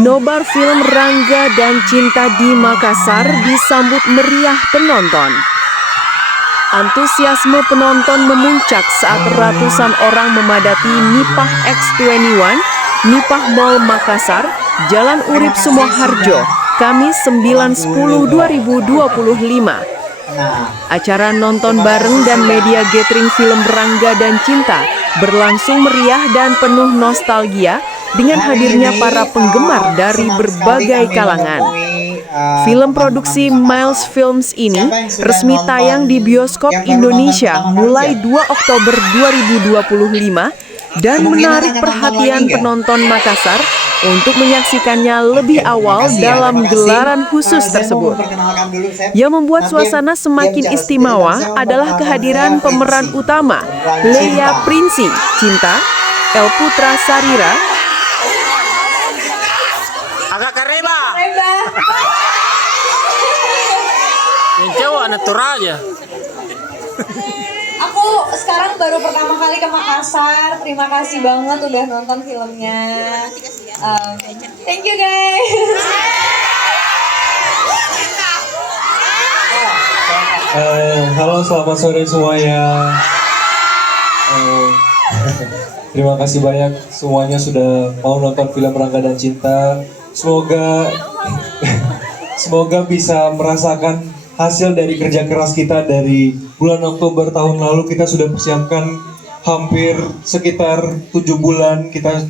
Nobar film Rangga dan Cinta di Makassar disambut meriah penonton. Antusiasme penonton memuncak saat ratusan orang memadati Nipah X21, Nipah Mall Makassar, Jalan Urip Sumoharjo, Kamis 9/10/2025. Acara nonton bareng dan media gathering film Rangga dan Cinta berlangsung meriah dan penuh nostalgia dengan hadirnya para penggemar dari berbagai kalangan. Film produksi Miles Films ini resmi tayang di bioskop Indonesia mulai 2 Oktober 2025 dan menarik perhatian penonton Makassar untuk menyaksikannya lebih awal dalam gelaran khusus tersebut. Yang membuat suasana semakin istimewa adalah kehadiran pemeran utama Leia Prinsi, Cinta, El Putra Sarira, agak kareba. Yang cowok natural aja. Aku sekarang baru pertama kali ke Makassar. Terima kasih banget udah nonton filmnya. Thank you guys. Halo, selamat sore semuanya. Terima kasih banyak semuanya sudah mau nonton film Rangga dan Cinta. Semoga bisa merasakan hasil dari kerja keras kita dari bulan Oktober tahun lalu. Kita sudah persiapkan hampir sekitar 7 bulan. Kita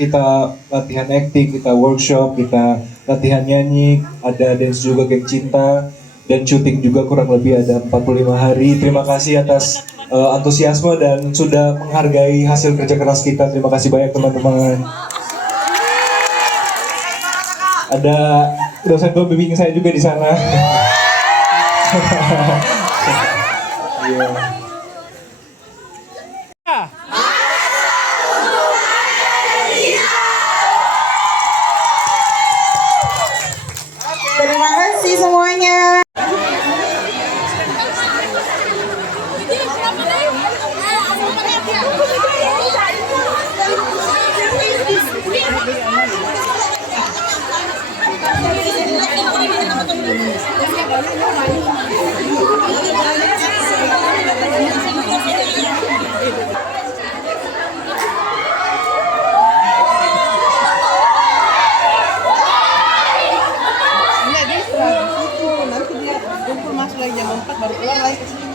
latihan acting, kita workshop, kita latihan nyanyi, ada dance juga geng cinta, dan syuting juga kurang lebih ada 45 hari. Terima kasih atas antusiasme dan sudah menghargai hasil kerja keras kita. Terima kasih banyak teman-teman. Ada dosen pembimbing saya juga di sana. Terima kasih semuanya. Nanti dia kumpul masuk lagi jam 4 baru keluar lagi ke sini.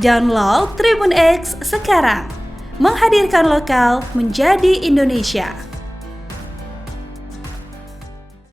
Download Tribun X sekarang, menghadirkan lokal menjadi Indonesia.